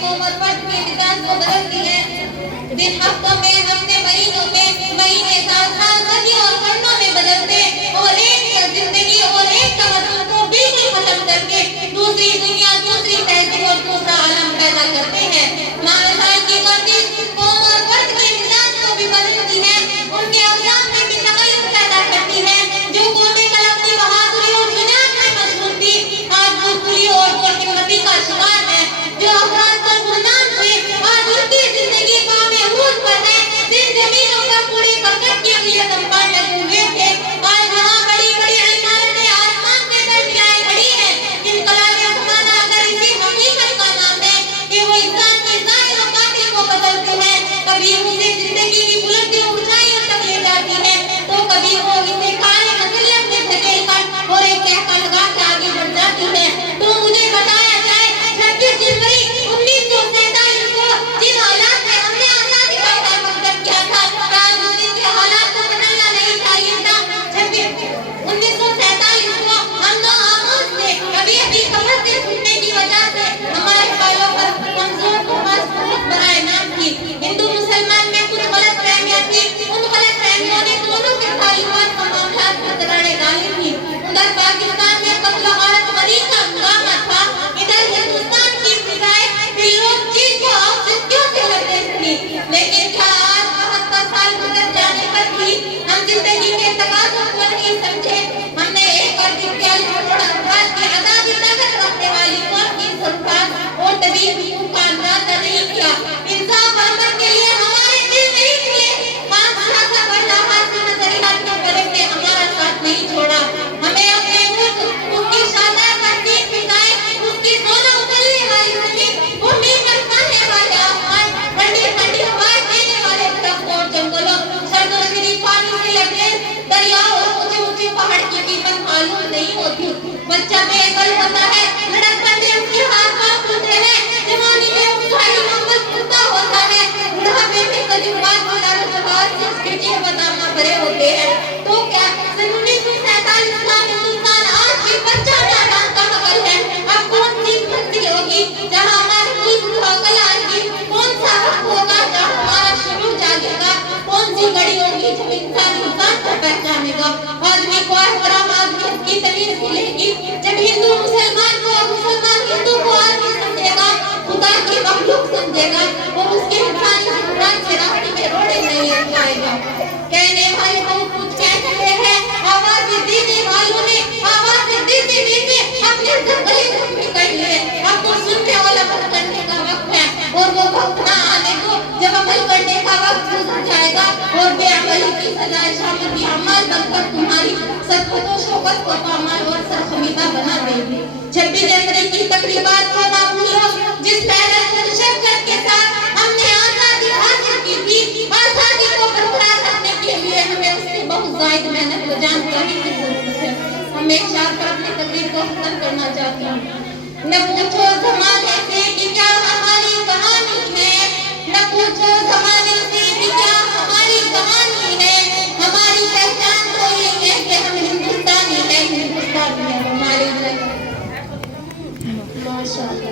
कोमल वर्ग के विकास को बदलती है। दिन हफ्तों में, हफ्ते महीनों में, महीने साल साल सदियों और कर्णों में बदलते और एक जिंदगी और एक तमन्ना को बिल्कुल खत्म करके दूसरी दुनिया, दूसरी तहजीब और दूसरा आलम पैदा करते हैं। महासाल की गर्दिश कोमल वर्ग के मिजाज को भी बदलती है, उनके अवजाम में भी तगल्लुफ पैदा करती है। जो कोने कलम की बहादुरी और जुनून में मशहूर थी, आज भूखली और हिम्मती का शिकार है। जो अफराद पर गुमनाम थे, आज उनकी जिंदगी महमूद पर है। जिन जमीनों पर पूरे करकट के लिए संपादन लगे हुए थे, आज वहाँ बड़ी बड़ी इमारतें आसमान में दर्जाए खड़ी हैं। इनकलाब ज़माना अगर इसी हकीकत का नाम है कि वो इंसान की ज़ाहिर और बातिन को बदलते हैं, कभी उसे जिंदगी की बुलंदी ऊंचाइयों तक ले जाती है, तो कभी वो इसे काले मजल्लत में धकेल कर और एक कहका लगा के आगे बढ़ जाती है। तो मुझे बताया जाए 26 जनवरी 1947 को जिन हालात में हमने आजादी का मकसद किया था, आज उस दिन के हालात को बदलना नहीं चाहिए था। 1947 को हम लोग आमोज थे, कभी अभी कमर से घुटने की वजह से हमारे बालों पर कमजोर बनाए नाम थी। हिंदू मुसलमान में कुछ गलत फहमियां थी, उन गलत फहमियों ने दोनों के ताल्लुकात को मामला पर दरारें डाली थी। उधर पाकिस्तान में कत्ल गारत मरीज का हंगामा था, इधर हिंदुस्तान की फिजाएं फिल्मों चीज को औचित्यों से लगे थी। लेकिन क्या आज 72 साल गुजर जाने पर भी हम जिंदगी के तकाज़ों को नहीं समझे? हमने एक और दिव्याली करोड़ अफराद की आजादी ताकत रखने वाली कौम की सरकार और तबीब का अंदाजा नहीं किया। इंसाफ और अमन के लिए हमारे दिल नहीं खुले। बादशाह का बर्दाश्त की नजरियात के बरे में हमारा साथ नहीं छोड़ा। हमें अपने मुल्क, उसकी शानदार तहजीब फिजाएं, उसकी सोना उगलने वाली जमीन, वो मिलकर पाने वाले आसमान, ठंडी ठंडी हवाएं देने वाले दरख्त और जंगलों, सर्दोशीरी पानी से लगे दरियाओं और ऊंचे ऊंचे पहाड़ की कीमत मालूम नहीं होती। बच्चा बेअकल होता है, लड़कपन में उसके हाथ पांव खुलते हैं, जवानी में उसका ईमान मजबूता होता है, बुढ़ापे में तजुर्बात वाला जवाब से उसके लिए बताना भरे होते हैं। तो क्या सन 1947 का हिंदुस्तान आज भी बच्चा नादान का हकल है? अब कौन सी धरती होगी जहाँ हमारे मुल्क को अकल आएगी? कौन सा वक्त होगा जहाँ हमारा शुरू जागेगा? कौन सी घड़ी होगी जब इंसान इंसान को पहचानेगा? आदमी को एहतराम आदमी की तमीज मिलेगी जब हिंदू मुसलमान को और मुसलमान हिंदू को आदमी समझेगा, खुदा की मखलूक समझेगा और उसके इंसानी जुर्रात से रास्ते में रोड़े नहीं उठाएगा। कहने वाले बहुत कुछ कहते हैं, आवाज देने वालों ने आवाज देते देते अपने गले कर लिए। अब तो सुनने वाला बंद करने का वक्त है और वो वक्त ना आने को जब अमल करने का वक्त गुजर जाएगा और बेअमली की सजा शामिल की अमल बनकर तुम्हारी सबको शौकत को पामाल और सरखमीदा बना देगी। 26 जनवरी की तकरीबात को ना भूलो, जिस मेहनत और शफ़क़त के साथ हमने आजादी हासिल की थी। आजादी को बरकरार रखने के लिए हमें उससे बहुत ज़ायद मेहनत और जानकारी की जरूरत है। हम एक शार पर अपनी तकरीर को खत्म करना चाहती हूँ। न पूछो ज़माने से कि क्या हमारी कहानी है, न पूछो ज़माने से कि क्या हमारी कहानी है। हमारी पहचान तो ये है कि हम हिंदुस्तानी हैं, हिंदुस्तानी है हमारी। माशाअल्लाह।